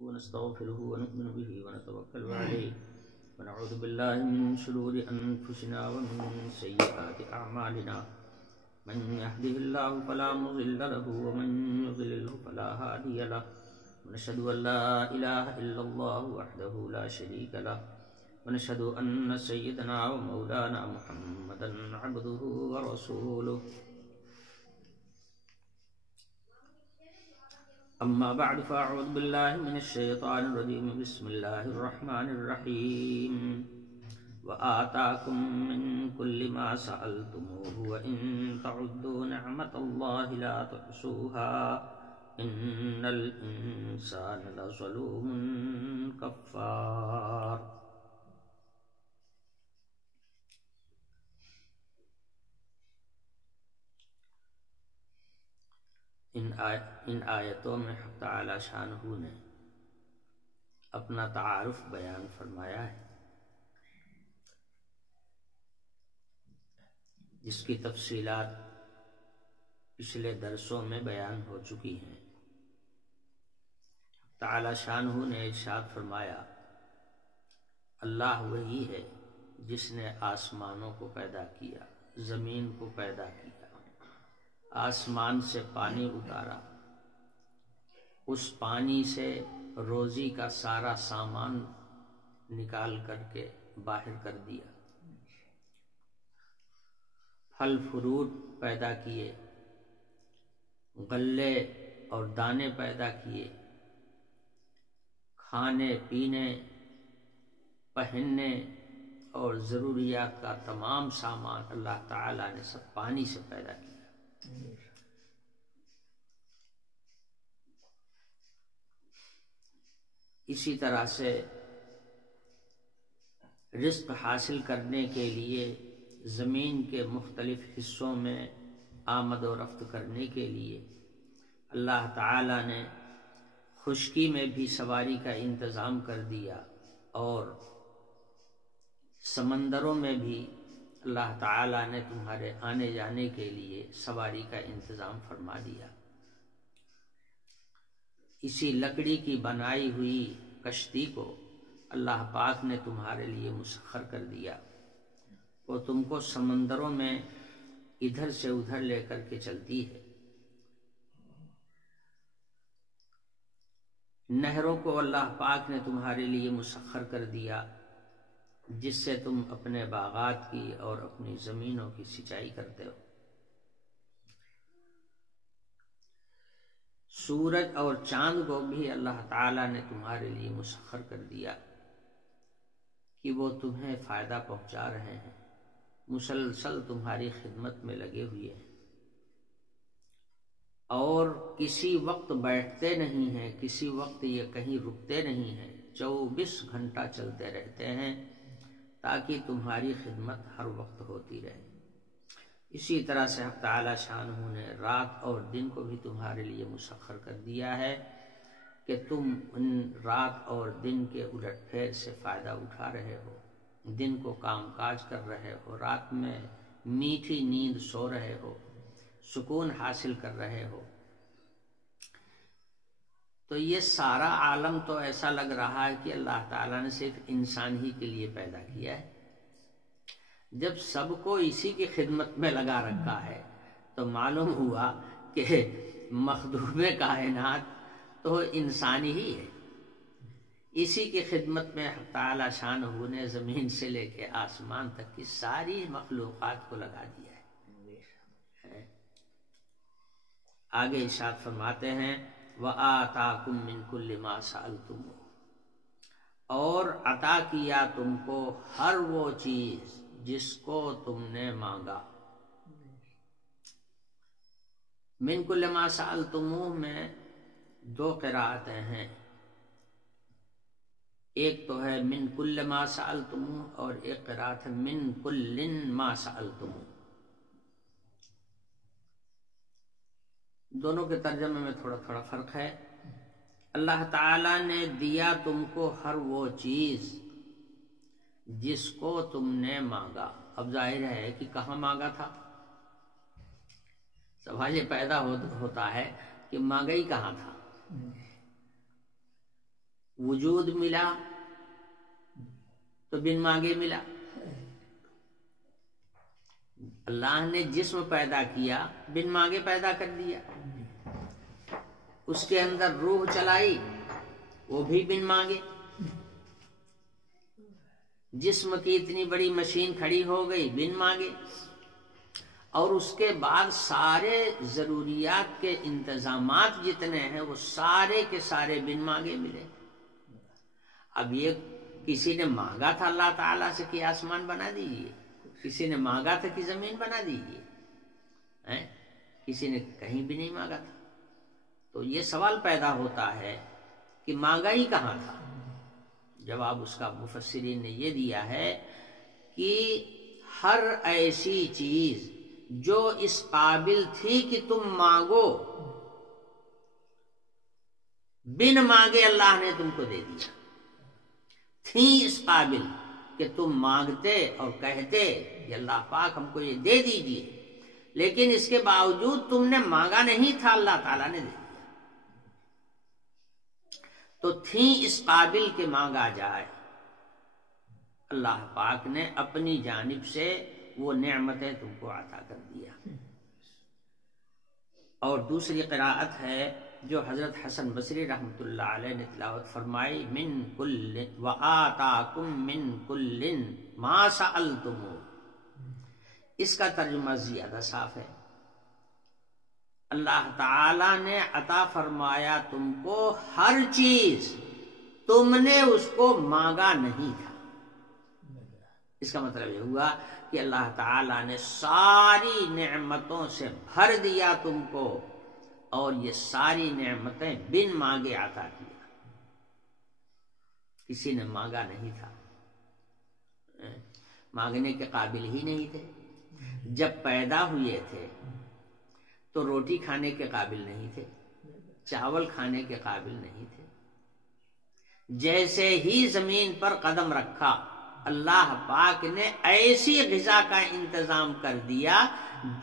ونستغفره ونؤمن به ونتوكل عليه ونعوذ بالله من شرور أنفسنا ومن سيئات أعمالنا من يهده الله فلا مضل له ومن يضلله فلا هادي له ونشهد أن لا إله إلا الله وحده لا شريك له ونشهد أن سيدنا ومولانا محمدا عبده ورسوله أما بعد فأعوذ بالله من الشيطان الرجيم بسم الله الرحمن الرحيم وآتاكم من كل ما سألتموه وإن تعدوا نعمة الله لا تحصوها إن الإنسان لظلوم كفار. ان آیتوں میں حق تعالی شانہ نے اپنا تعارف بیان فرمایا ہے، جس کی تفصیلات پچھلے درسوں میں بیان ہو چکی ہیں. تعالی شانہ نے ارشاد فرمایا، اللہ وہی ہے جس نے آسمانوں کو پیدا کیا، زمین کو پیدا کیا، آسمان سے پانی اتارا، اس پانی سے روزی کا سارا سامان نکال کر کے باہر کر دیا، پھل فروٹ پیدا کیے، غلے اور دانے پیدا کیے، کھانے پینے پہننے اور ضروریات کا تمام سامان اللہ تعالیٰ نے سب پانی سے پیدا کیا. اسی طرح سے رزق حاصل کرنے کے لیے زمین کے مختلف حصوں میں آمد و رفت کرنے کے لیے اللہ تعالی نے خشکی میں بھی سواری کا انتظام کر دیا اور سمندروں میں بھی اللہ تعالی نے تمہارے آنے جانے کے لیے سواری کا انتظام فرما دیا. اسی لکڑی کی بنائی ہوئی کشتی کو اللہ پاک نے تمہارے لیے مسخر کر دیا، وہ تم کو سمندروں میں ادھر سے ادھر لے کر کے چلتی ہے. نہروں کو اللہ پاک نے تمہارے لیے مسخر کر دیا، جس سے تم اپنے باغات کی اور اپنی زمینوں کی سینچائی کرتے ہو. سورج اور چاند کو بھی اللہ تعالی نے تمہارے لیے مسخر کر دیا کہ وہ تمہیں فائدہ پہنچا رہے ہیں، مسلسل تمہاری خدمت میں لگے ہوئے ہیں اور کسی وقت بیٹھتے نہیں ہیں، کسی وقت یہ کہیں رکتے نہیں ہیں، 24 گھنٹہ چلتے رہتے ہیں تاکہ تمہاری خدمت ہر وقت ہوتی رہے. اسی طرح سے حق تعالی شانہ نے رات اور دن کو بھی تمہارے لیے مسخر کر دیا ہے کہ تم ان رات اور دن کے الٹ پھیر سے فائدہ اٹھا رہے ہو، دن کو کام کاج کر رہے ہو، رات میں میٹھی نیند سو رہے ہو، سکون حاصل کر رہے ہو. تو یہ سارا عالم تو ایسا لگ رہا ہے کہ اللہ تعالیٰ نے صرف انسان ہی کے لیے پیدا کیا ہے. جب سب کو اسی کی خدمت میں لگا رکھا ہے تو معلوم ہوا کہ مخدوم کائنات تو انسان ہی ہے. اسی کی خدمت میں حق تعالی شانہ نے زمین سے لے کے آسمان تک کی ساری مخلوقات کو لگا دیا ہے. آگے ارشاد فرماتے ہیں وَآتَاكُم مِّن كُلِّ مَا سَأَلْتُمُوهُ، اور عطا کیا تم کو ہر وہ چیز جس کو تم نے مانگا. من کل ما سألتموہ میں 2 قراءتیں ہیں، ایک تو ہے من کل ما سألتموہ اور ایک قراءت ہے من کل ما سألتموہ. دونوں کے ترجمے میں تھوڑا تھوڑا فرق ہے. اللہ تعالی نے دیا تم کو ہر وہ چیز جس کو تم نے مانگا. اب ظاہر ہے کہ کہاں مانگا تھا. سوال یہ پیدا ہوتا ہے کہ مانگا ہی کہاں تھا. وجود ملا تو بن مانگے ملا، اللہ نے جسم پیدا کیا بن مانگے پیدا کر دیا، اس کے اندر روح چلائی وہ بھی بن مانگے، جسم کی اتنی بڑی مشین کھڑی ہو گئی بن مانگے، اور اس کے بعد سارے ضروریات کے انتظامات جتنے ہیں وہ سارے کے سارے بن مانگے ملے۔ اب یہ کسی نے مانگا تھا اللہ تعالیٰ سے کہ آسمان بنا دیجیے، کسی نے مانگا تھا کہ زمین بنا دیجیے، کسی نے کہیں بھی نہیں مانگا تھا۔ تو یہ سوال پیدا ہوتا ہے کہ مانگا ہی کہاں تھا؟ جواب اس کا مفسرین نے یہ دیا ہے کہ ہر ایسی چیز جو اس قابل تھی کہ تم مانگو، بن مانگے اللہ نے تم کو دے دیا، تھی اس قابل کہ تم مانگتے اور کہتے کہ اللہ پاک ہم کو یہ دے دیجیے، لیکن اس کے باوجود تم نے مانگا نہیں تھا، اللہ تعالیٰ نے دے دیا، تو تھی اس قابل کہ مانگا جائے۔ اللہ پاک نے اپنی جانب سے وہ نعمتیں تم کو عطا کر دیا۔ اور دوسری قراءت ہے جو حضرت حسن بصری رحمۃ اللہ علیہ نے تلاوت فرمائی، من کل وآتاکم من کل ما سألتم، اس کا ترجمہ زیادہ صاف ہے، اللہ تعالی نے عطا فرمایا تم کو ہر چیز، تم نے اس کو مانگا نہیں تھا۔ اس کا مطلب یہ ہوا کہ اللہ تعالی نے ساری نعمتوں سے بھر دیا تم کو، اور یہ ساری نعمتیں بن مانگے عطا کیا، کسی نے مانگا نہیں تھا، مانگنے کے قابل ہی نہیں تھے۔ جب پیدا ہوئے تھے تو روٹی کھانے کے قابل نہیں تھے، چاول کھانے کے قابل نہیں تھے، جیسے ہی زمین پر قدم رکھا اللہ پاک نے ایسی غذا کا انتظام کر دیا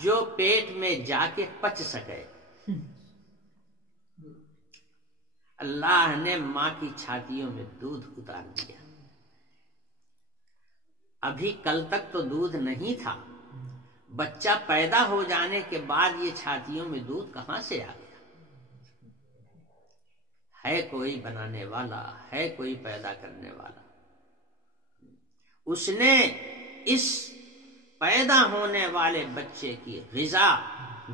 جو پیٹ میں جا کے پچ سکے۔ اللہ نے ماں کی چھاتیوں میں دودھ اتار دیا، ابھی کل تک تو دودھ نہیں تھا، بچہ پیدا ہو جانے کے بعد یہ چھاتیوں میں دودھ کہاں سے آ گیا؟ ہے کوئی بنانے والا، ہے کوئی پیدا کرنے والا، اس نے اس پیدا ہونے والے بچے کی غذا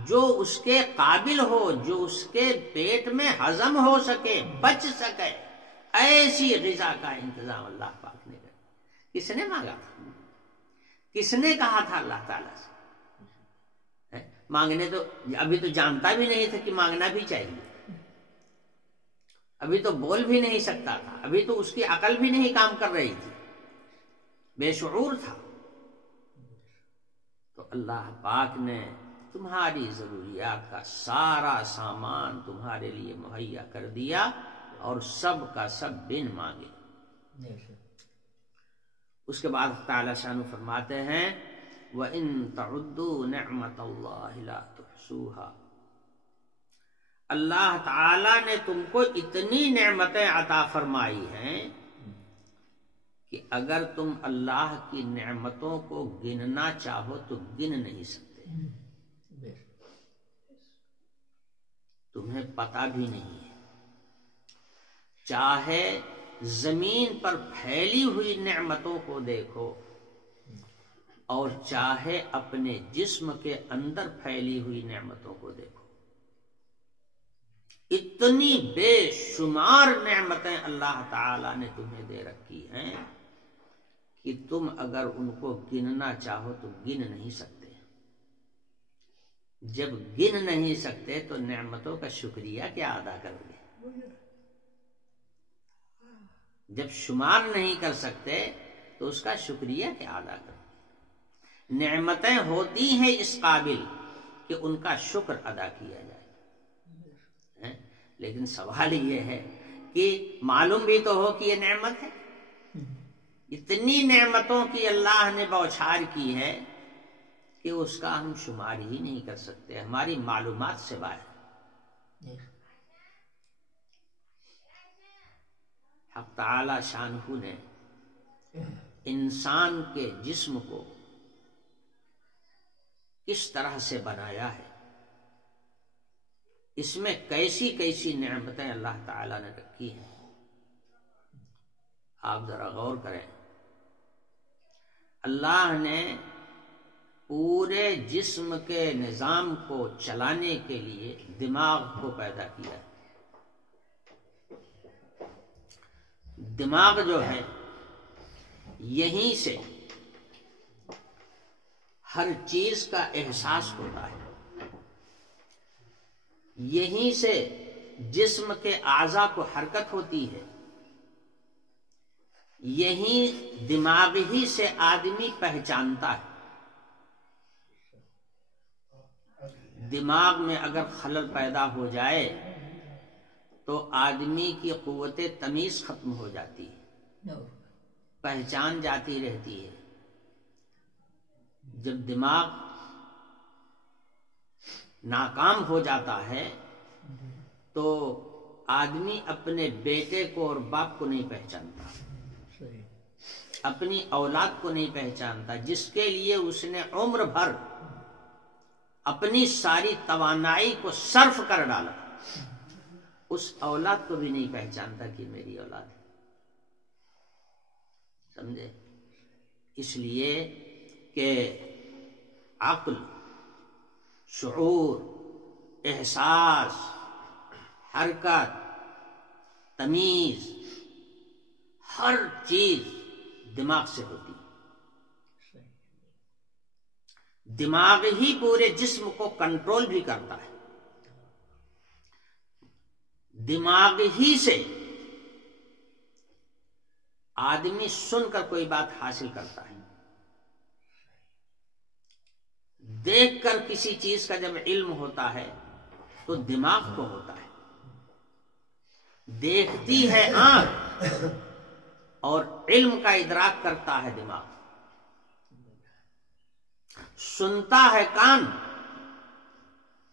جو اس کے قابل ہو، جو اس کے پیٹ میں ہضم ہو سکے، بچ سکے، ایسی غذا کا انتظام اللہ پاک نے کیا۔ کس نے مانگا تھا؟ کس نے کہا تھا اللہ تعالیٰ سے؟ مانگنے تو ابھی تو جانتا بھی نہیں تھا کہ مانگنا بھی چاہیے، ابھی تو بول بھی نہیں سکتا تھا، ابھی تو اس کی عقل بھی نہیں کام کر رہی تھی، بے شعور تھا۔ تو اللہ پاک نے تمہاری ضروریات کا سارا سامان تمہارے لیے مہیا کر دیا، اور سب کا سب بن مانگے۔ اس کے بعد تعالی شانو فرماتے ہیں وَإِن تَعُدُّوا نِعْمَةَ اللَّهِ لَا تُحْصُوهَا، اللہ تعالی نے تم کو اتنی نعمتیں عطا فرمائی ہیں کہ اگر تم اللہ کی نعمتوں کو گننا چاہو تو گن نہیں سکتے، تمہیں پتہ بھی نہیں ہے۔ چاہے زمین پر پھیلی ہوئی نعمتوں کو دیکھو، اور چاہے اپنے جسم کے اندر پھیلی ہوئی نعمتوں کو دیکھو، اتنی بے شمار نعمتیں اللہ تعالی نے تمہیں دے رکھی ہیں کہ تم اگر ان کو گننا چاہو تو گن نہیں سکتے۔ جب گن نہیں سکتے تو نعمتوں کا شکریہ کیا ادا کرو گے؟ جب شمار نہیں کر سکتے تو اس کا شکریہ کیا ادا کرو گے؟ نعمتیں ہوتی ہیں اس قابل کہ ان کا شکر ادا کیا جائے، لیکن سوال یہ ہے کہ معلوم بھی تو ہو کہ یہ نعمت ہے۔ اتنی نعمتوں کی اللہ نے بوچھار کی ہے کہ اس کا ہم شمار ہی نہیں کر سکتے، ہماری معلومات سے باہر۔ حق تعالی شانہ نے انسان کے جسم کو کس طرح سے بنایا ہے، اس میں کیسی کیسی نعمتیں اللہ تعالی نے رکھی ہیں، آپ ذرا غور کریں۔ اللہ نے پورے جسم کے نظام کو چلانے کے لیے دماغ کو پیدا کیا ہے۔ دماغ جو ہے یہیں سے ہر چیز کا احساس ہوتا ہے، یہیں سے جسم کے اعضاء کو حرکت ہوتی ہے، یہیں دماغ ہی سے آدمی پہچانتا ہے۔ دماغ میں اگر خلل پیدا ہو جائے تو آدمی کی قوت تمیز ختم ہو جاتی ہے، پہچان جاتی رہتی ہے۔ جب دماغ ناکام ہو جاتا ہے تو آدمی اپنے بیٹے کو اور باپ کو نہیں پہچانتا، اپنی اولاد کو نہیں پہچانتا، جس کے لیے اس نے عمر بھر اپنی ساری توانائی کو صرف کر ڈالا، اس اولاد کو بھی نہیں پہچانتا کہ میری اولاد ہے۔ سمجھے؟ اس لیے کہ عقل، شعور، احساس، حرکت، تمیز، ہر چیز دماغ سے ہوتی ہے۔ دماغ ہی پورے جسم کو کنٹرول بھی کرتا ہے، دماغ ہی سے آدمی سن کر کوئی بات حاصل کرتا ہے، دیکھ کر کسی چیز کا جب علم ہوتا ہے تو دماغ کو ہوتا ہے۔ دیکھتی ہے آنکھ اور علم کا ادراک کرتا ہے دماغ، سنتا ہے کان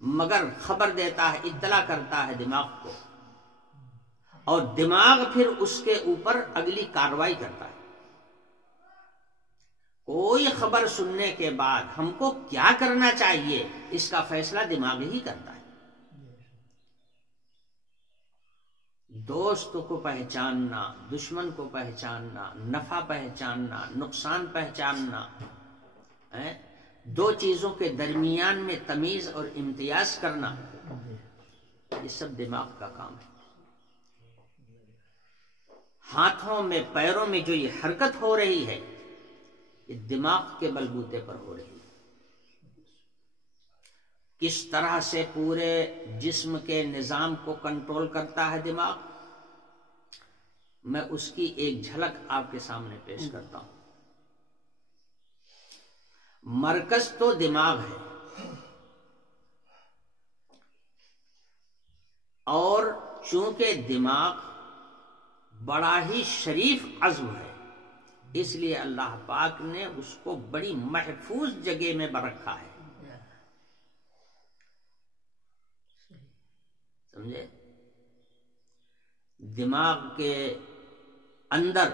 مگر خبر دیتا ہے، اطلاع کرتا ہے دماغ کو، اور دماغ پھر اس کے اوپر اگلی کارروائی کرتا ہے۔ کوئی خبر سننے کے بعد ہم کو کیا کرنا چاہیے، اس کا فیصلہ دماغ ہی کرتا ہے۔ دوست کو پہچاننا، دشمن کو پہچاننا، نفع پہچاننا، نقصان پہچاننا، دو چیزوں کے درمیان میں تمیز اور امتیاز کرنا، یہ سب دماغ کا کام ہے۔ ہاتھوں میں، پیروں میں جو یہ حرکت ہو رہی ہے، یہ دماغ کے بلبوتے پر ہو رہی ہے۔ کس طرح سے پورے جسم کے نظام کو کنٹرول کرتا ہے دماغ، میں اس کی ایک جھلک آپ کے سامنے پیش کرتا ہوں۔ مرکز تو دماغ ہے، اور چونکہ دماغ بڑا ہی شریف عزم ہے، اس لیے اللہ پاک نے اس کو بڑی محفوظ جگہ میں برکھا ہے۔ سمجھے؟ دماغ کے اندر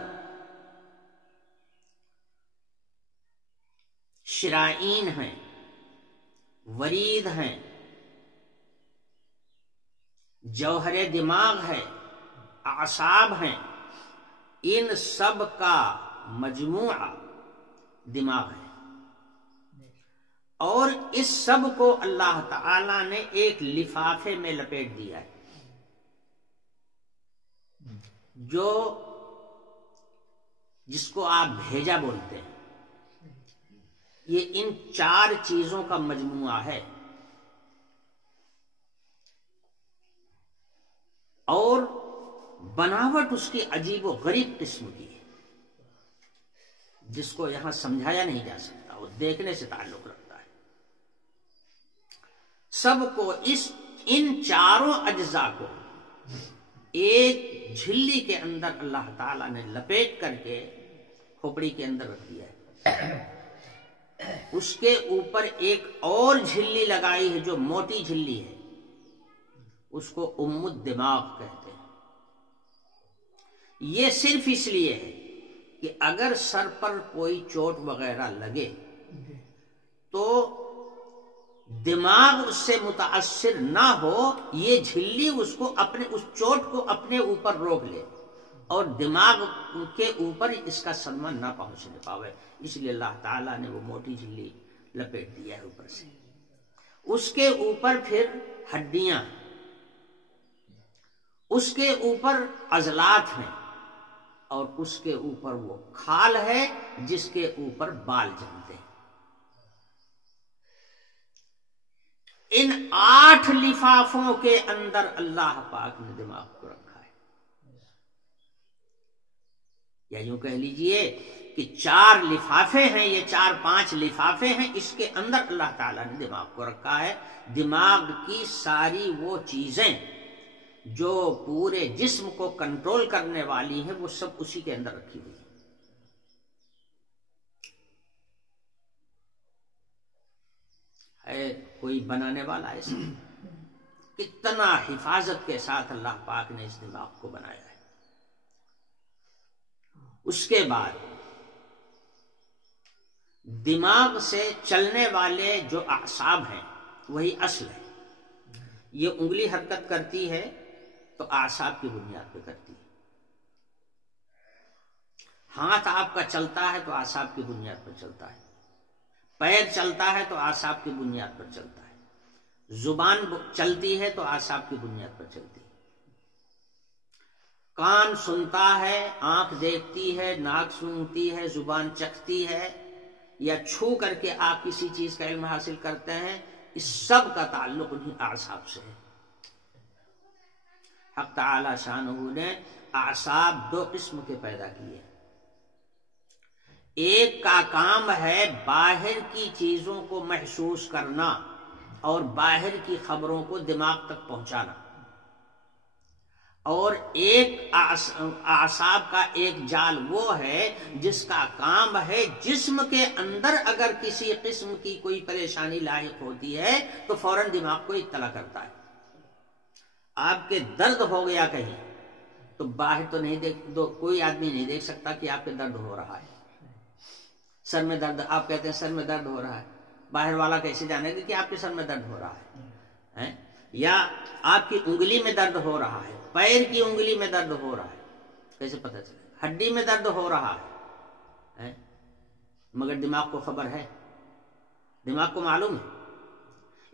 شرائین ہیں، ورید ہیں، جوہر دماغ ہے، اعصاب ہیں، ان سب کا مجموعہ دماغ ہے، اور اس سب کو اللہ تعالی نے ایک لفافے میں لپیٹ دیا ہے، جس کو آپ بھیجا بولتے ہیں۔ یہ ان چار چیزوں کا مجموعہ ہے، اور بناوٹ اس کی عجیب و غریب قسم کی ہے، جس کو یہاں سمجھایا نہیں جا سکتا، وہ دیکھنے سے تعلق رکھتا ہے۔ سب کو ان چاروں اجزاء کو ایک جھلی کے اندر اللہ تعالیٰ نے لپیٹ کر کے کھوپڑی کے اندر رکھ دیا ہے۔ اس کے اوپر ایک اور جھلی لگائی ہے جو موٹی جھلی ہے، اس کو ام الدماغ کہتے ہیں۔ یہ صرف اس لیے ہے کہ اگر سر پر کوئی چوٹ وغیرہ لگے تو دماغ اس سے متاثر نہ ہو، یہ جھلی اس کو اپنے اس چوٹ کو اپنے اوپر روک لے اور دماغ کے اوپر اس کا صدمہ نہ پہنچنے پاوے، اس لیے اللہ تعالیٰ نے وہ موٹی جھلی لپیٹ دیا ہے اوپر سے۔ اس کے اوپر پھر ہڈیاں، اس کے اوپر عضلات ہیں، اور اس کے اوپر وہ کھال ہے جس کے اوپر بال جمتے ہیں۔ ان 8 لفافوں کے اندر اللہ پاک نے دماغ کو رکھا ہے، یا یوں کہہ لیجئے کہ 4 لفافے ہیں، یہ 4-5 لفافے ہیں، اس کے اندر اللہ تعالیٰ نے دماغ کو رکھا ہے۔ دماغ کی ساری وہ چیزیں جو پورے جسم کو کنٹرول کرنے والی ہیں وہ سب اسی کے اندر رکھی ہوئی ہیں۔ ہے کوئی بنانے والا ایسا؟ کتنا حفاظت کے ساتھ اللہ پاک نے اس دماغ کو بنایا ہے۔ اس کے بعد دماغ سے چلنے والے جو اعصاب ہیں وہی اصل ہے۔ یہ انگلی حرکت کرتی ہے تو اعصاب کی بنیاد پہ کرتی ہے، ہاتھ آپ کا چلتا ہے تو اعصاب کی بنیاد پر چلتا ہے، پیر چلتا ہے تو اعصاب کی بنیاد پر چلتا ہے، زبان چلتی ہے تو اعصاب کی بنیاد پر چلتی ہے، کان سنتا ہے، آنکھ دیکھتی ہے، ناک سونگتی ہے، زبان چکھتی ہے، یا چھو کر کے آپ کسی چیز کا علم حاصل کرتے ہیں، اس سب کا تعلق انہیں اعصاب سے ہے۔ حق تعالی شانہ نے اعصاب 2 قسم کے پیدا کیے، ایک کا کام ہے باہر کی چیزوں کو محسوس کرنا اور باہر کی خبروں کو دماغ تک پہنچانا، اور ایک اعصاب کا ایک جال وہ ہے جس کا کام ہے جسم کے اندر اگر کسی قسم کی کوئی پریشانی لاحق ہوتی ہے تو فوراً دماغ کو اطلاع کرتا ہے۔ آپ کے درد ہو گیا کہیں تو باہر تو نہیں کوئی آدمی نہیں دیکھ سکتا کہ آپ کے درد ہو رہا ہے۔ سر میں درد، آپ کہتے ہیں سر میں درد ہو رہا ہے، باہر والا کیسے جانے گا کہ آپ کے سر میں درد ہو رہا ہے؟ یا آپ کی انگلی میں درد ہو رہا ہے، پیر کی انگلی میں درد ہو رہا ہے، کیسے پتہ چلے؟ ہڈی میں درد ہو رہا ہے، مگر دماغ کو خبر ہے، دماغ کو معلوم ہے،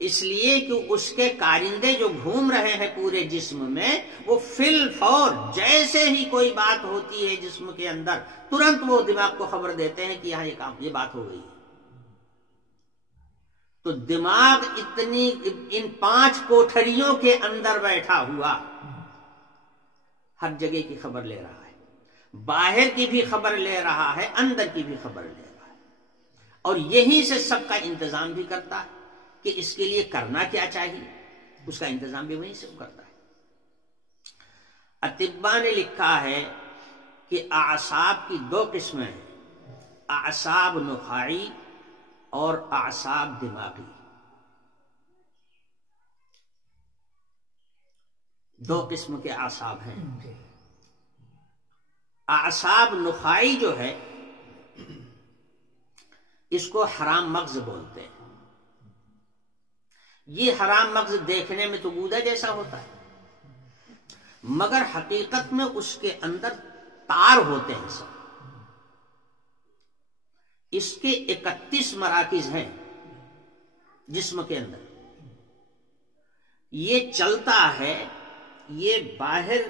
اس لیے کہ اس کے کارندے جو گھوم رہے ہیں پورے جسم میں، وہ فی الفور جیسے ہی کوئی بات ہوتی ہے جسم کے اندر ترنت وہ دماغ کو خبر دیتے ہیں کہ یہاں یہ بات ہو گئی ہے۔ تو دماغ ان 5 کوٹھریوں کے اندر بیٹھا ہوا ہر جگہ کی خبر لے رہا ہے، باہر کی بھی خبر لے رہا ہے، اندر کی بھی خبر لے رہا ہے، اور یہیں سے سب کا انتظام بھی کرتا ہے کہ اس کے لیے کرنا کیا چاہیے، اس کا انتظام بھی وہیں سے کرتا ہے۔ اطباء نے لکھا ہے کہ اعصاب کی 2 قسمیں ہیں، اعصاب نخاعی اور اعصاب دماغی۔ 2 قسم کے اعصاب ہیں۔ اعصاب نخاعی جو ہے اس کو حرام مغز بولتے ہیں۔ یہ حرام مغز دیکھنے میں تو گودا جیسا ہوتا ہے، مگر حقیقت میں اس کے اندر تار ہوتے ہیں سب۔ اس کے 31 مراکز ہیں جسم کے اندر۔ یہ چلتا ہے، یہ باہر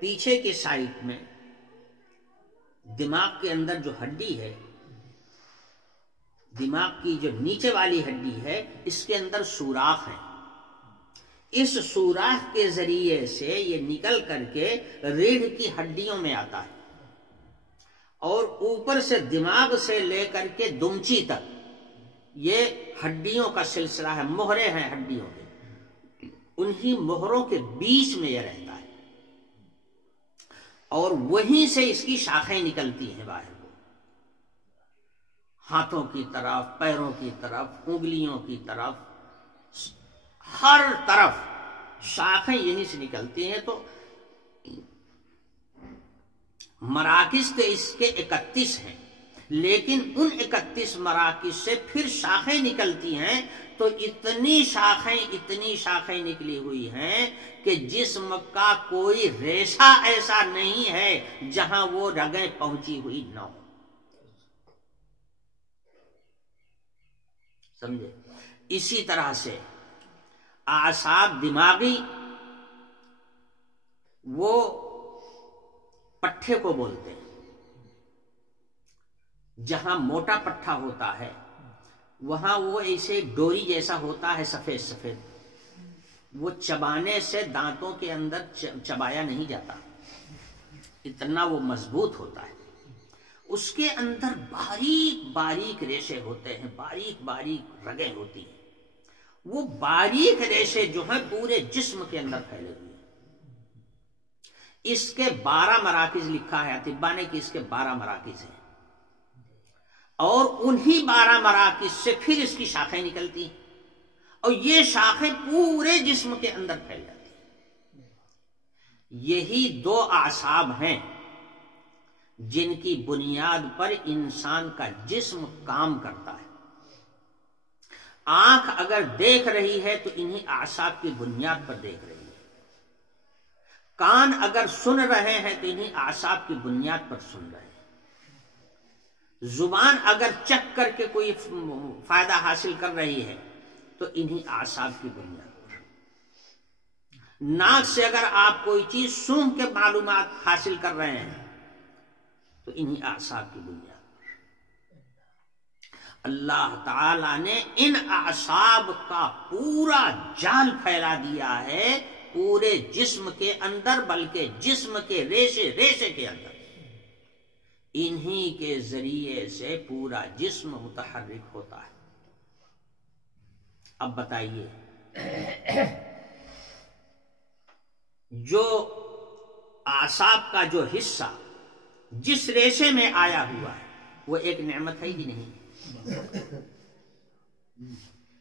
پیچھے کے سائڈ میں دماغ کے اندر جو ہڈی ہے، دماغ کی جو نیچے والی ہڈی ہے، اس کے اندر سوراخ ہیں، اس سوراخ کے ذریعے سے یہ نکل کر کے ریڑھ کی ہڈیوں میں آتا ہے، اور اوپر سے دماغ سے لے کر کے دمچی تک یہ ہڈیوں کا سلسلہ ہے، مہرے ہیں ہڈیوں کے، انہی مہروں کے بیچ میں یہ رہتا ہے، اور وہیں سے اس کی شاخیں نکلتی ہیں باہر کو، ہاتھوں کی طرف، پیروں کی طرف، انگلیوں کی طرف، ہر طرف شاخیں یہیں سے نکلتی ہیں۔ تو مراکز تو اس کے 31 ہیں، لیکن ان 31 مراکز سے پھر شاخیں نکلتی ہیں، تو اتنی شاخیں نکلی ہوئی ہیں کہ جسم کا کوئی ریشہ ایسا نہیں ہے جہاں وہ رگیں پہنچی ہوئی نہ ہو. سمجھے؟ اسی طرح سے اعصاب دماغی وہ پٹھے کو بولتے ہیں. جہاں موٹا پٹھا ہوتا ہے وہاں وہ ایسے ڈوری جیسا ہوتا ہے، سفید سفید، وہ چبانے سے دانتوں کے اندر چبایا نہیں جاتا، اتنا وہ مضبوط ہوتا ہے. اس کے اندر باریک باریک ریشے ہوتے ہیں، باریک باریک رگیں ہوتی ہیں. وہ باریک ریشے جو ہیں پورے جسم کے اندر پھیلے ہوئے ہیں. اس کے 12 مراکز لکھا ہے اطباء نے کہ اس کے 12 مراکز ہیں، اور انہی 12 مراکز سے پھر اس کی شاخیں نکلتی ہیں، اور یہ شاخیں پورے جسم کے اندر پھیل جاتی ہیں. یہی 2 اعصاب ہیں جن کی بنیاد پر انسان کا جسم کام کرتا ہے. آنکھ اگر دیکھ رہی ہے تو انہی اعصاب کی بنیاد پر دیکھ رہی ہے. کان اگر سن رہے ہیں تو انہی اعصاب کی بنیاد پر سن رہے ہیں. زبان اگر چکھ کر کے کوئی فائدہ حاصل کر رہی ہے تو انہی اعصاب کی بنیاد پر. ناک سے اگر آپ کوئی چیز سونگھ کے معلومات حاصل کر رہے ہیں تو انہی اعصاب کی بنیاد پر. اللہ تعالی نے ان اعصاب کا پورا جال پھیلا دیا ہے پورے جسم کے اندر، بلکہ جسم کے ریشے ریشے کے اندر. انہی کے ذریعے سے پورا جسم متحرک ہوتا ہے. اب بتائیے، جو اعصاب کا جو حصہ جس ریشے میں آیا ہوا ہے وہ ایک نعمت ہے کہ نہیں؟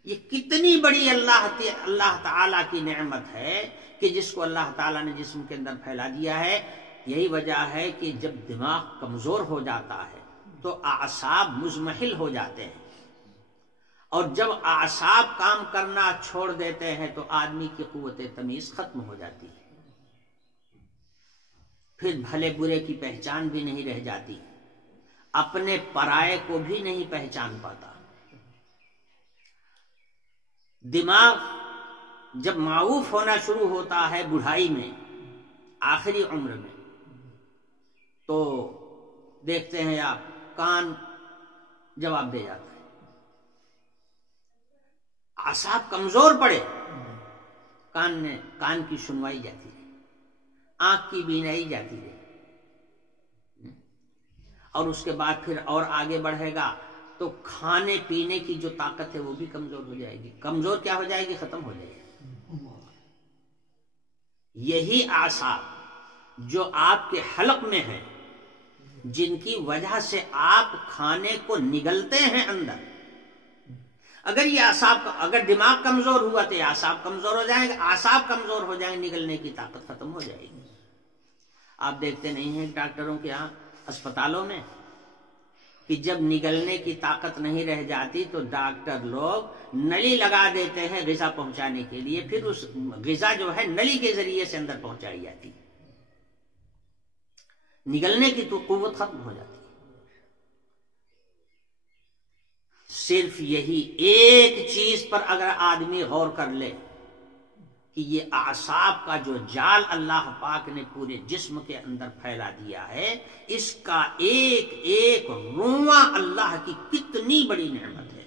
یہ کتنی بڑی اللہ تعالی کی نعمت ہے کہ جس کو اللہ تعالی نے جسم کے اندر پھیلا دیا ہے. یہی وجہ ہے کہ جب دماغ کمزور ہو جاتا ہے تو اعصاب مضمحل ہو جاتے ہیں، اور جب اعصاب کام کرنا چھوڑ دیتے ہیں تو آدمی کی قوت تمیز ختم ہو جاتی ہے. پھر بھلے برے کی پہچان بھی نہیں رہ جاتی، اپنے پرائے کو بھی نہیں پہچان پاتا. دماغ جب معوف ہونا شروع ہوتا ہے بڑھائی میں، آخری عمر میں، تو دیکھتے ہیں آپ کان جواب دے جاتا ہے. اعصاب کمزور پڑے، کان کی سنوائی جاتی ہے، آنکھ کی بینائی جاتی ہے، اور اس کے بعد پھر اور آگے بڑھے گا تو کھانے پینے کی جو طاقت ہے وہ بھی کمزور ہو جائے گی. کمزور کیا ہو جائے گی؟ ختم ہو جائے گی. یہی اعصاب جو آپ کے حلق میں ہیں، جن کی وجہ سے آپ کھانے کو نگلتے ہیں اندر، اگر یہ اعصاب، اگر دماغ کمزور ہوا تو یہ اعصاب کمزور ہو جائیں گے، اعصاب کمزور ہو جائیں گے، نگلنے کی طاقت ختم ہو جائے گی. آپ دیکھتے نہیں ہیں ڈاکٹروں کے یہاں اسپتالوں میں کہ جب نگلنے کی طاقت نہیں رہ جاتی تو ڈاکٹر لوگ نلی لگا دیتے ہیں غذا پہنچانے کے لیے، پھر اس غذا جو ہے نلی کے ذریعے سے اندر پہنچائی جاتی، نگلنے کی تو قوت ختم ہو جاتی. صرف یہی ایک چیز پر اگر آدمی غور کر لے کہ یہ اعصاب کا جو جال اللہ پاک نے پورے جسم کے اندر پھیلا دیا ہے، اس کا ایک ایک رواں اللہ کی کتنی بڑی نعمت ہے.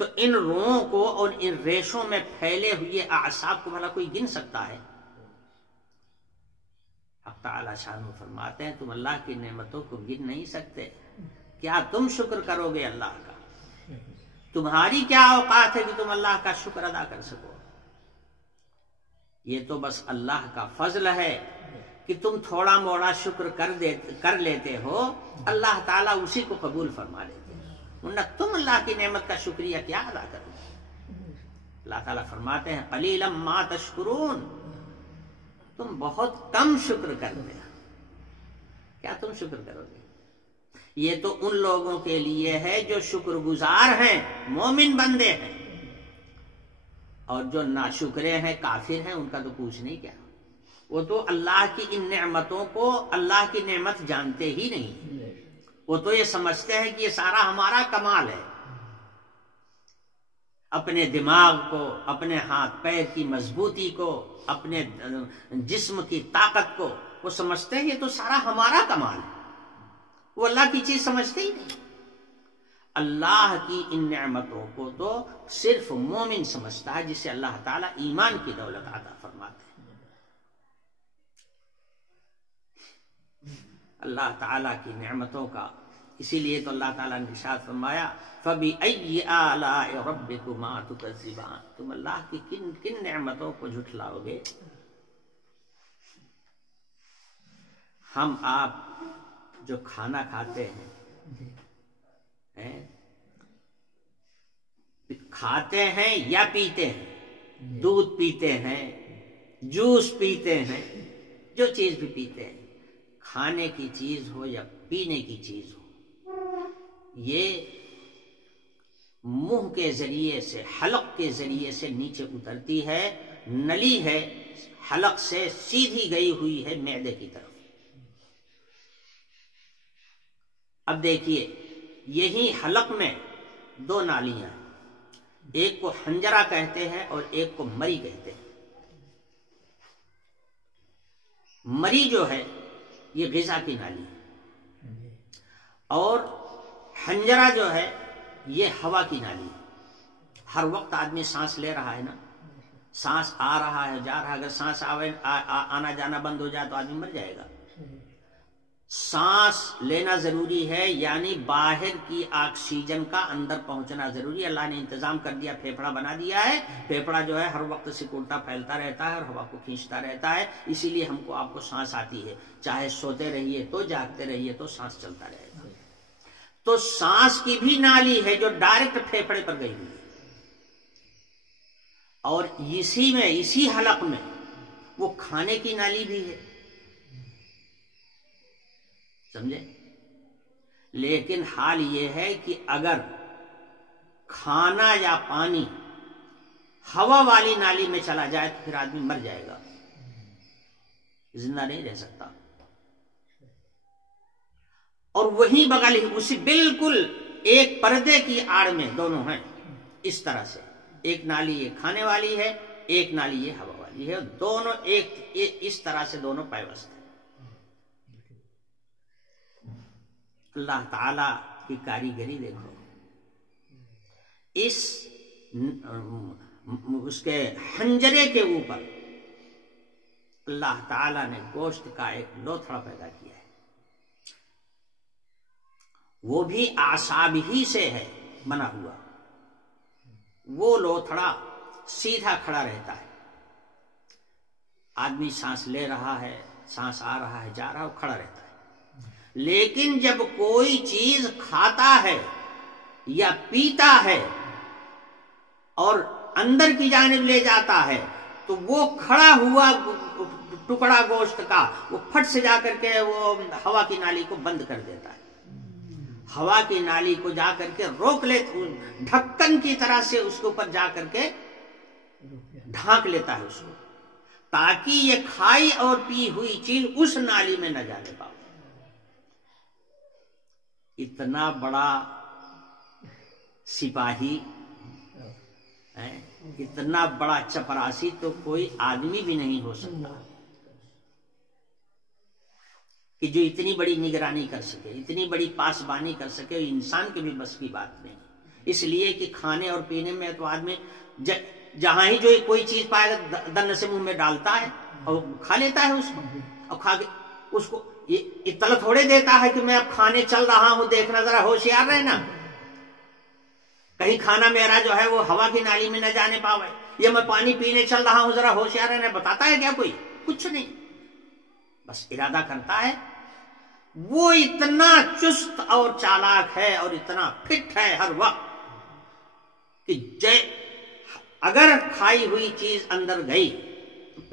تو ان روؤں کو اور ان ریشوں میں پھیلے ہوئے اعصاب کو بھلا کوئی گن سکتا ہے؟ حق تعالی شان فرماتے ہیں تم اللہ کی نعمتوں کو گن نہیں سکتے، کیا تم شکر کرو گے اللہ کا؟ تمہاری کیا اوقات ہے کہ تم اللہ کا شکر ادا کر سکو؟ یہ تو بس اللہ کا فضل ہے کہ تم تھوڑا موڑا شکر کر لیتے ہو، اللہ تعالیٰ اسی کو قبول فرما لیتے ہیں، ورنہ تم اللہ کی نعمت کا شکریہ کیا ادا کرو؟ اللہ تعالیٰ فرماتے ہیں قلیلا ما تشکرون، تم بہت کم شکر کرتے ہو، کیا تم شکر کرو گے؟ یہ تو ان لوگوں کے لیے ہے جو شکر گزار ہیں، مومن بندے ہیں، اور جو ناشکرے ہیں، کافر ہیں، ان کا تو پوچھنے ہی کیا۔ وہ تو اللہ کی ان نعمتوں کو اللہ کی نعمت جانتے ہی نہیں، وہ تو یہ سمجھتے ہیں کہ یہ سارا ہمارا کمال ہے، اپنے دماغ کو، اپنے ہاتھ پیر کی مضبوطی کو، اپنے جسم کی طاقت کو وہ سمجھتے ہیں یہ تو سارا ہمارا کمال ہے، وہ اللہ کی چیز سمجھتے ہی نہیں۔ اللہ کی ان نعمتوں کو تو صرف مومن سمجھتا ہے، جسے اللہ تعالیٰ ایمان کی دولت عطا فرماتے ہیں۔ اللہ تعالیٰ کی نعمتوں کا، اسی لیے تو اللہ تعالیٰ نے ارشاد فرمایا فَبِأَيِّ آلَاءِ رَبِّكُمَا تُكَذِّبَانِ، تم اللہ کی کن کن نعمتوں کو جھٹلاؤ گے؟ ہم آپ جو کھانا کھاتے ہیں، کھاتے ہیں یا پیتے ہیں، دودھ پیتے ہیں، جوس پیتے ہیں، جو چیز بھی پیتے ہیں، کھانے کی چیز ہو یا پینے کی چیز ہو، یہ منہ کے ذریعے سے، حلق کے ذریعے سے نیچے اترتی ہے، نلی ہے حلق سے سیدھی گئی ہوئی ہے معدے کی طرف۔ اب دیکھیے، یہی حلق میں دو نالیاں ہیں، ایک کو حنجرہ کہتے ہیں اور ایک کو مری کہتے ہیں۔ مری جو ہے یہ غذا کی نالی ہے، اور حنجرہ جو ہے یہ ہوا کی نالی ہے۔ ہر وقت آدمی سانس لے رہا ہے نا، سانس آ رہا ہے جا رہا ہے، اگر سانس آنا جانا بند ہو جائے تو آدمی مر جائے گا۔ سانس لینا ضروری ہے، یعنی باہر کی آکسیجن کا اندر پہنچنا ضروری ہے۔ اللہ نے انتظام کر دیا، پھیپھڑا بنا دیا ہے، پھیپھڑا جو ہے ہر وقت سکڑتا پھیلتا رہتا ہے اور ہوا کو کھینچتا رہتا ہے، اسی لیے ہم کو آپ کو سانس آتی ہے، چاہے سوتے رہیے تو جاگتے رہیے تو سانس چلتا رہے گا۔ تو سانس کی بھی نالی ہے جو ڈائریکٹ پھیپھڑے پر گئی ہوئی ہے، اور اسی حلق میں وہ کھانے کی نالی بھی ہے، سمجھے؟ لیکن حال یہ ہے کہ اگر کھانا یا پانی ہوا والی نالی میں چلا جائے تو پھر آدمی مر جائے گا، زندہ نہیں رہ سکتا۔ اور وہیں بغل ہی اسی بالکل ایک پردے کی آڑ میں دونوں ہیں، اس طرح سے ایک نالی یہ کھانے والی ہے، ایک نالی یہ ہوا والی ہے، دونوں ایک اس طرح سے دونوں پیوست ہیں۔ اللہ تعالی کی کاریگری دیکھو، اس کے حنجرے کے اوپر اللہ تعالی نے گوشت کا ایک لوتھڑا پیدا کیا ہے، وہ بھی اعصاب ہی سے ہے بنا ہوا، وہ لوتھڑا سیدھا کھڑا رہتا ہے، آدمی سانس لے رہا ہے، سانس آ رہا ہے جا رہا ہے، وہ کھڑا رہتا ہے۔ لیکن جب کوئی چیز کھاتا ہے یا پیتا ہے اور اندر کی جانب لے جاتا ہے تو وہ کھڑا ہوا ٹکڑا گوشت کا وہ پھٹ سے جا کر کے وہ ہوا کی نالی کو بند کر دیتا ہے، ہوا کی نالی کو جا کر کے روک لے، ڈھکن کی طرح سے اس کے اوپر جا کر کے ڈھانک لیتا ہے اس کو، تاکہ یہ کھائی اور پی ہوئی چیز اس نالی میں نہ جانے پاؤ۔ اتنا بڑا سپاہی، اتنا بڑا چپراسی تو کوئی آدمی بھی نہیں ہو سکتا کہ جو اتنی بڑی نگرانی کر سکے، اتنی بڑی پاسبانی کر سکے، انسان کے بھی بس کی بات نہیں۔ اس لیے کہ کھانے اور پینے میں تو آدمی جہاں ہی جو کوئی چیز پائے گا دن سے منہ میں ڈالتا ہے اور کھا لیتا ہے اس کو، اور کھا کے اس کو یہ اطلاع تھوڑے دیتا ہے کہ میں اب کھانے چل رہا ہوں، دیکھنا ذرا ہوشیار رہنا، کہیں کھانا میرا جو ہے وہ ہوا کی نالی میں نہ جانے پاوے، یا میں پانی پینے چل رہا ہوں ذرا ہوشیار رہنا، بتاتا ہے کیا کوئی؟ کچھ نہیں، بس ارادہ کرتا ہے۔ وہ اتنا چست اور چالاک ہے اور اتنا فٹ ہے ہر وقت کہ اگر کھائی ہوئی چیز اندر گئی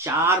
4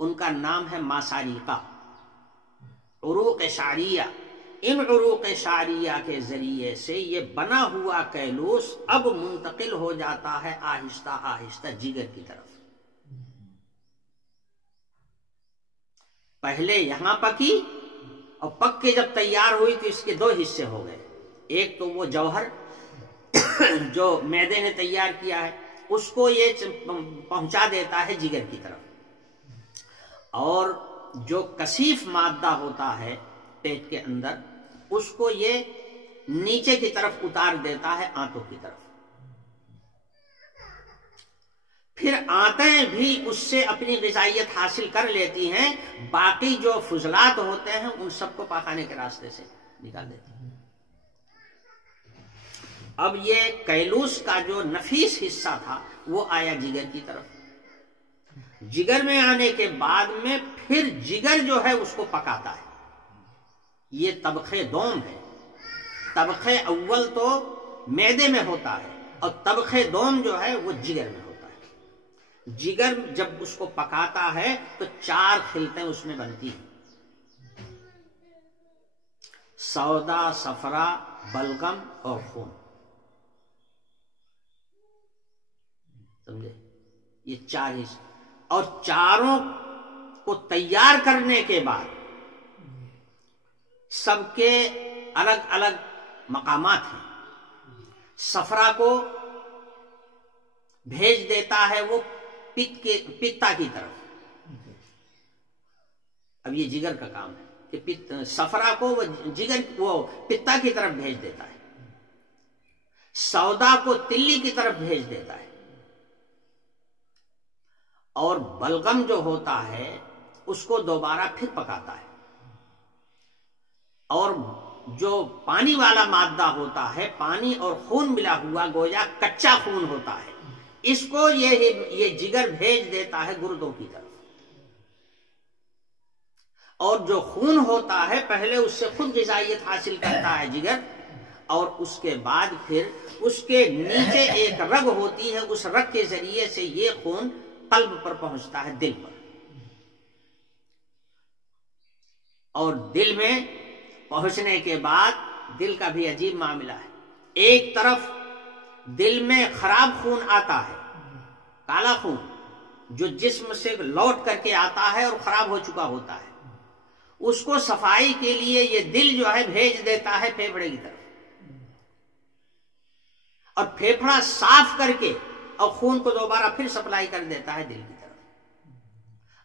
ان کا نام ہے ماساریقہ، عروق شعریہ۔ ان عروق شعریہ کے ذریعے سے یہ بنا ہوا کیلوس اب منتقل ہو جاتا ہے آہستہ آہستہ جگر کی طرف۔ پہلے یہاں پکی اور پک کے جب تیار ہوئی تو اس کے دو حصے ہو گئے، ایک تو وہ جوہر جو معدے نے تیار کیا ہے اس کو یہ پہنچا دیتا ہے جگر کی طرف، اور جو کثیف مادہ ہوتا ہے پیٹ کے اندر اس کو یہ نیچے کی طرف اتار دیتا ہے آنتوں کی طرف۔ پھر آنتیں بھی اس سے اپنی غذائیت حاصل کر لیتی ہیں، باقی جو فضلات ہوتے ہیں ان سب کو پاخانے کے راستے سے نکال دیتی ہیں۔ اب یہ کیلوس کا جو نفیس حصہ تھا وہ آیا جگر کی طرف۔ جگر میں آنے کے بعد میں پھر جگر جو ہے اس کو پکاتا ہے۔ یہ طبقے دوم ہے، طبقے اول تو معدے میں ہوتا ہے اور طبقے دوم جو ہے وہ جگر میں ہوتا ہے۔ جگر جب اس کو پکاتا ہے تو 4 خلطیں اس میں بنتی ہیں، سودا، صفرا، بلغم اور خون۔ سمجھے؟ یہ 4 حصے، اور چاروں کو تیار کرنے کے بعد سب کے الگ الگ مقامات ہیں۔ صفرا کو بھیج دیتا ہے وہ پتا کی طرف۔ اب یہ جگر کا کام ہے کہ صفرا کو وہ پتا کی طرف بھیج دیتا ہے، سودا کو تلی کی طرف بھیج دیتا ہے، اور بلغم جو ہوتا ہے اس کو دوبارہ پھر پکاتا ہے، اور جو پانی والا مادہ ہوتا ہے، پانی اور خون ملا ہوا گویا کچا خون ہوتا ہے، اس کو یہ جگر بھیج دیتا ہے گردوں کی طرف، اور جو خون ہوتا ہے پہلے اس سے خود غذائیت حاصل کرتا ہے جگر، اور اس کے بعد پھر اس کے نیچے ایک رگ ہوتی ہے، اس رگ کے ذریعے سے یہ خون قلب پر پہنچتا ہے، دل پر، اور دل میں پہنچنے کے بعد دل کا بھی عجیب معاملہ ہے۔ ایک طرف دل میں خراب خون آتا ہے، کالا خون جو جسم سے لوٹ کر کے آتا ہے اور خراب ہو چکا ہوتا ہے، اس کو صفائی کے لیے یہ دل جو ہے بھیج دیتا ہے پھیپھڑے کی طرف، اور پھیپھڑا صاف کر کے اور خون کو دوبارہ پھر سپلائی کر دیتا ہے دل کی طرف،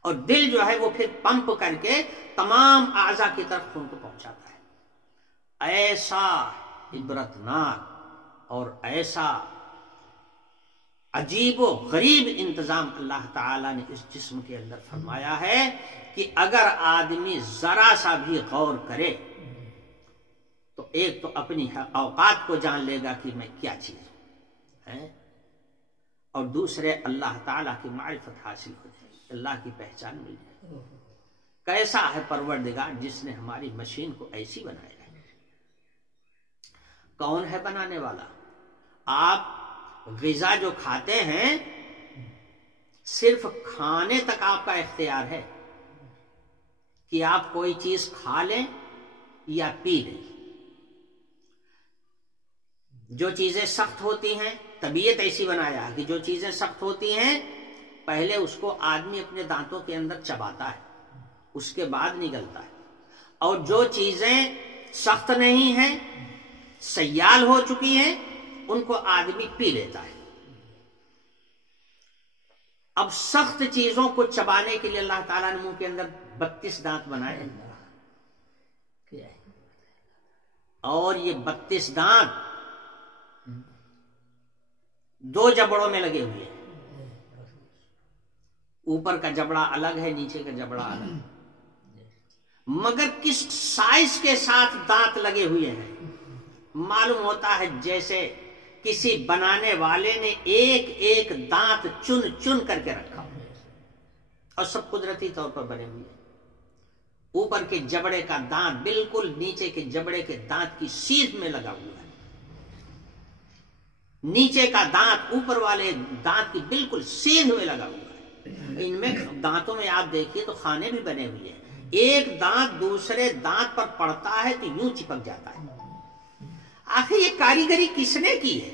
اور دل جو ہے وہ پھر پمپ کر کے تمام اعضاء کی طرف خون کو پہنچاتا ہے۔ ایسا عبرتناک اور ایسا عجیب و غریب انتظام اللہ تعالیٰ نے اس جسم کے اندر فرمایا ہے کہ اگر آدمی ذرا سا بھی غور کرے تو ایک تو اپنی اوقات کو جان لے گا کہ میں کیا چیز ہوں، اور دوسرے اللہ تعالیٰ کی معرفت حاصل ہو جائے گی، اللہ کی پہچان مل جائے گی۔ کیسا ہے پروردگار جس نے ہماری مشین کو ایسی بنایا ہے؟ کون ہے بنانے والا؟ آپ غذا جو کھاتے ہیں صرف کھانے تک آپ کا اختیار ہے کہ آپ کوئی چیز کھا لیں یا پی لیں۔ جو چیزیں سخت ہوتی ہیں، طبیعت ایسی بنایا ہے کہ جو چیزیں سخت ہوتی ہیں پہلے اس کو آدمی اپنے دانتوں کے اندر چباتا ہے، اس کے بعد نگلتا ہے، اور جو چیزیں سخت نہیں ہیں، سیال ہو چکی ہیں، ان کو آدمی پی لیتا ہے۔ اب سخت چیزوں کو چبانے کے لیے اللہ تعالیٰ نے منہ کے اندر 32 دانت بنائے، اور یہ 32 دانت 2 جبڑوں میں لگے ہوئے ہیں، اوپر کا جبڑا الگ ہے، نیچے کا جبڑا الگ ہے، مگر کس سائز کے ساتھ دانت لگے ہوئے ہیں؟ معلوم ہوتا ہے جیسے کسی بنانے والے نے ایک ایک دانت چن چن کر کے رکھا ہو، اور سب قدرتی طور پر بنے ہوئے ہیں۔ اوپر کے جبڑے کا دانت بالکل نیچے کے جبڑے کے دانت کی سیدھ میں لگا ہوا ہے، نیچے کا دانت اوپر والے دانت کی بالکل سیدھ میں لگا ہوا ہے، ان میں دانتوں میں آپ دیکھیے تو خانے بھی بنے ہوئے ہیں، ایک دانت دوسرے دانت پر پڑتا ہے تو یوں چپک جاتا ہے۔ آخر یہ کاریگری کس نے کی ہے؟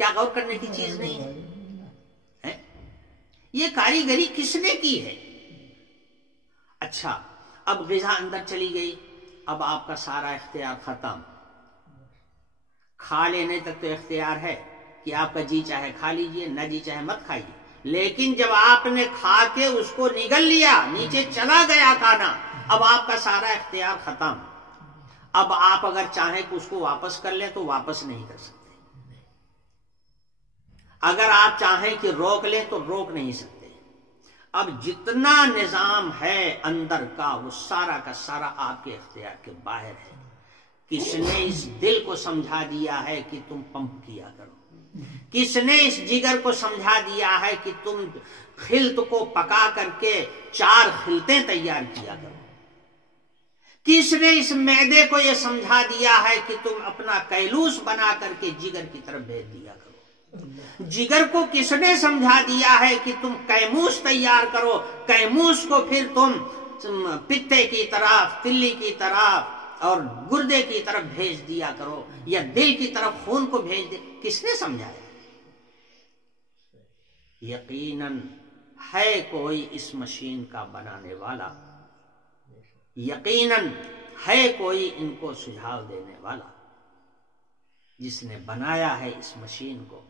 کیا غور کرنے کی چیز نہیں ہے؟ یہ کاریگری کس نے کی ہے؟ اچھا، اب غذا اندر چلی گئی، اب آپ کا سارا اختیار ختم۔ کھا لینے تک تو اختیار ہے کہ آپ کا جی چاہے کھا لیجئے، نہ جی چاہے مت کھائیے، لیکن جب آپ نے کھا کے اس کو نگل لیا، نیچے چلا گیا کھانا، اب آپ کا سارا اختیار ختم۔ اب آپ اگر چاہیں کہ اس کو واپس کر لیں تو واپس نہیں کر سکتے، اگر آپ چاہیں کہ روک لیں تو روک نہیں سکتے۔ اب جتنا نظام ہے اندر کا وہ سارا کا سارا آپ کے اختیار کے باہر ہے۔ کس نے اس دل کو سمجھا دیا ہے کہ تم پمپ کیا کرو؟ کس نے اس جگر کو سمجھا دیا ہے کہ تم خلط کو پکا کر کے 4 خلطیں تیار کیا کرو؟ کس نے اس معدے کو یہ سمجھا دیا ہے کہ تم اپنا کیلوس بنا کر کے جگر کی طرف بھیج دیا کرو؟ جگر کو کس نے سمجھا دیا ہے کہ تم کیموس تیار کرو، کیموس کو پھر تم پتے کی طرف، تلی کی طرف اور گردے کی طرف بھیج دیا کرو، یا دل کی طرف خون کو بھیج دے؟ کس نے سمجھایا؟ یقیناً ہے کوئی اس مشین کا بنانے والا، یقیناً ہے کوئی ان کو سجھاؤ دینے والا۔ جس نے بنایا ہے اس مشین کو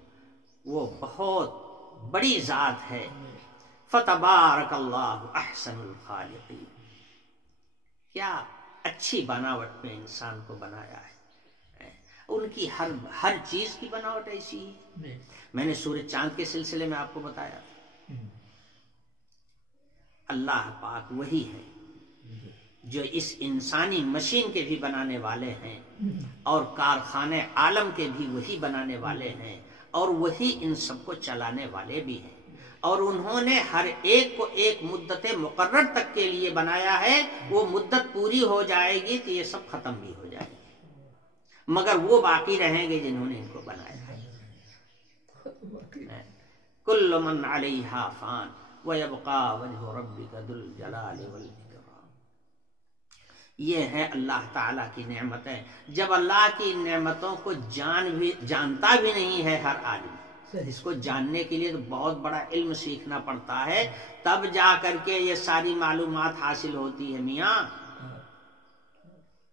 وہ بہت بڑی ذات ہے۔ فتبارک اللہ احسن الخالقین، کیا اچھی بناوٹ میں انسان کو بنایا ہے۔ ان کی ہر چیز کی بناوٹ ایسی ہے۔ میں نے سورج چاند کے سلسلے میں آپ کو بتایا، اللہ پاک وہی ہے جو اس انسانی مشین کے بھی بنانے والے ہیں، اور کارخانے عالم کے بھی وہی بنانے والے ہیں، اور وہی ان سب کو چلانے والے بھی ہیں۔ اور انہوں نے ہر ایک کو ایک مدت مقرر تک کے لیے بنایا ہے، وہ مدت پوری ہو جائے گی تو یہ سب ختم بھی ہو جائے گی، مگر وہ باقی رہیں گے جنہوں نے ان کو بنایا ہے۔ کل من علیہا فان ویبقی وجہ ربک ذو الجلال والاکرام۔ یہ ہے اللہ تعالیٰ کی نعمتیں۔ جب اللہ کی نعمتوں کو جانتا بھی نہیں ہے ہر آدمی، اس کو جاننے کے لیے تو بہت بڑا علم سیکھنا پڑتا ہے، تب جا کر کے یہ ساری معلومات حاصل ہوتی ہے میاں،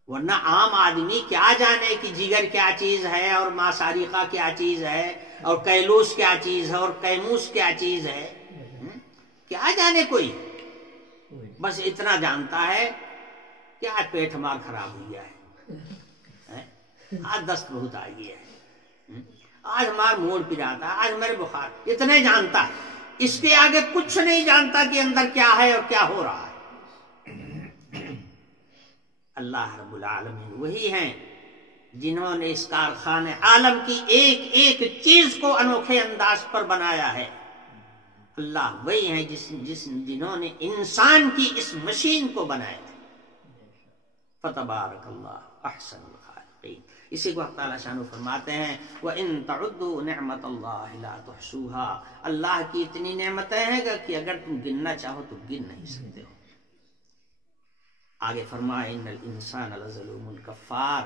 ورنہ عام آدمی کیا جانے کہ جگر کیا چیز ہے، اور ماساریقہ کیا چیز ہے، اور کیلوس کیا چیز ہے، اور کیموس کیا چیز ہے، کیا جانے کوئی؟ بس اتنا جانتا ہے کہ آج پیٹ ہمارا خراب ہو گیا ہے، آج دست بہت آ گیا ہے، آج ہمارا موڈ پراتا ہے، آج ہمارے بخار، اتنے جانتا ہے، اس کے آگے کچھ نہیں جانتا کہ اندر کیا ہے اور کیا ہو رہا ہے۔ اللہ رب العالمین وہی ہیں جنہوں نے اس کارخانے عالم کی ایک ایک چیز کو انوکھے انداز پر بنایا ہے۔ اللہ وہی ہیں جنہوں نے انسان کی اس مشین کو بنایا ہے۔ فتبارک اللہ احسن الخالقین۔ اسی کو تعالیٰ شانو فرماتے ہیں وَإِن تَعُدُّوا نِعْمَةَ اللَّهِ لَا تُحْصُوهَا۔ اللہ کی اتنی نعمتیں ہیں کہ اگر تم گننا چاہو تو گن نہیں سکتے ہو۔ آگے فرمائے ان الانسان لظلوم کفار،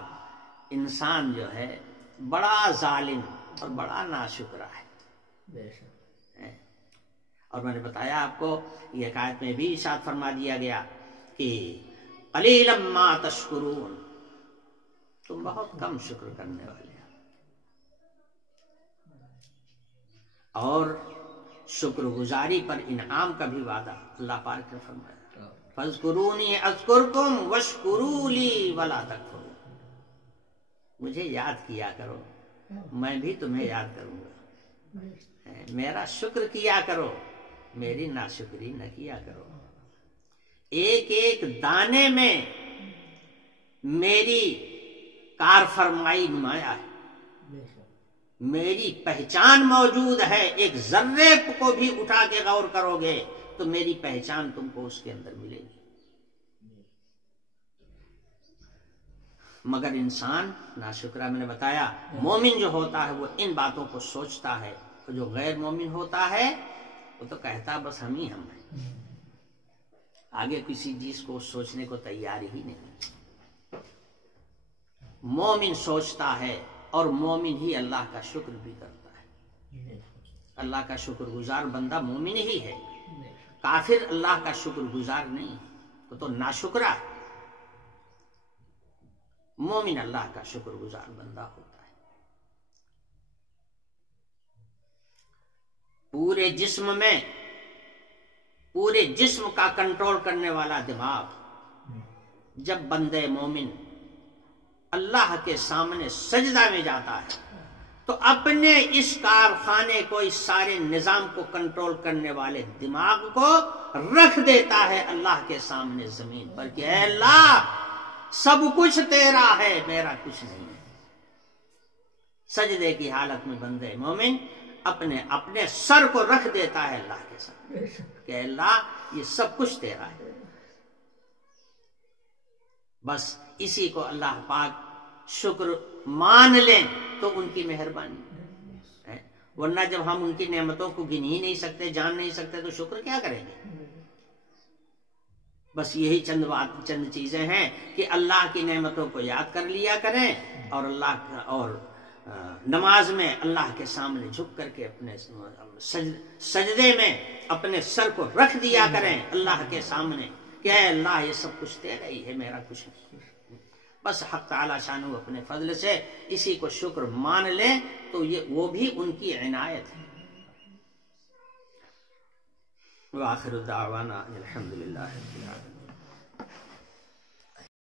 انسان جو ہے بڑا ظالم اور بڑا ناشکرا ہے۔ اور میں نے بتایا آپ کو، یہ آیت میں بھی ارشاد فرما دیا گیا کہ قلیلا ما تشکرون، تم بہت کم شکر کرنے والے ہیں۔ اور شکر گزاری پر انعام کا بھی وعدہ اللہ پاک نے فرمایا، فاذکرونی اذکرکم واشکروا لی ولا تکفرون۔ مجھے یاد کیا کرو، میں بھی تمہیں یاد کروں گا، میرا شکر کیا کرو، میری ناشکری نہ کیا کرو۔ ایک ایک دانے میں میری کار فرمائی نمایاں ہے، میری پہچان موجود ہے۔ ایک ذرے کو بھی اٹھا کے غور کرو گے تو میری پہچان تم کو اس کے اندر ملے گی۔ مگر انسان ناشکرا، میں نے بتایا مومن جو ہوتا ہے وہ ان باتوں کو سوچتا ہے، جو غیر مومن ہوتا ہے وہ تو کہتا بس ہم ہی ہم ہیں، آگے کسی چیز کو سوچنے کو تیار ہی نہیں۔ مومن سوچتا ہے اور مومن ہی اللہ کا شکر بھی کرتا ہے۔ اللہ کا شکر گزار بندہ مومن ہی ہے، کافر اللہ کا شکر گزار نہیں، وہ تو ناشکرا ہے۔ مومن اللہ کا شکر گزار بندہ ہوتا ہے۔ پورے جسم کا کنٹرول کرنے والا دماغ جب بندے مومن اللہ کے سامنے سجدہ میں جاتا ہے تو اپنے اس کارخانے کو، اس سارے نظام کو کنٹرول کرنے والے دماغ کو رکھ دیتا ہے اللہ کے سامنے زمین پر کہ اے اللہ سب کچھ تیرا ہے، میرا کچھ نہیں ہے۔ سجدے کی حالت میں بندے مومن اپنے سر کو رکھ دیتا ہے اللہ کے سامنے کہ اللہ یہ سب کچھ تیرا ہے۔ بس اسی کو اللہ پاک شکر مان لیں تو ان کی مہربانی ہے، ورنہ جب ہم ان کی نعمتوں کو گن ہی نہیں سکتے، جان نہیں سکتے تو شکر کیا کریں گے؟ بس یہی چند چیزیں ہیں کہ اللہ کی نعمتوں کو یاد کر لیا کریں اور نماز میں اللہ کے سامنے جھک کر کے اپنے سجدے میں اپنے سر کو رکھ دیا کریں اللہ کے سامنے کہ اے اللہ یہ سب کچھ تیرا ہی ہے، میرا کچھ نہیں۔ بس حق تعالی شانہ اپنے فضل سے اسی کو شکر مان لیں تو وہ بھی ان کی عنایت ہے۔ وآخر دعوانا الحمدللہ رب العالمین۔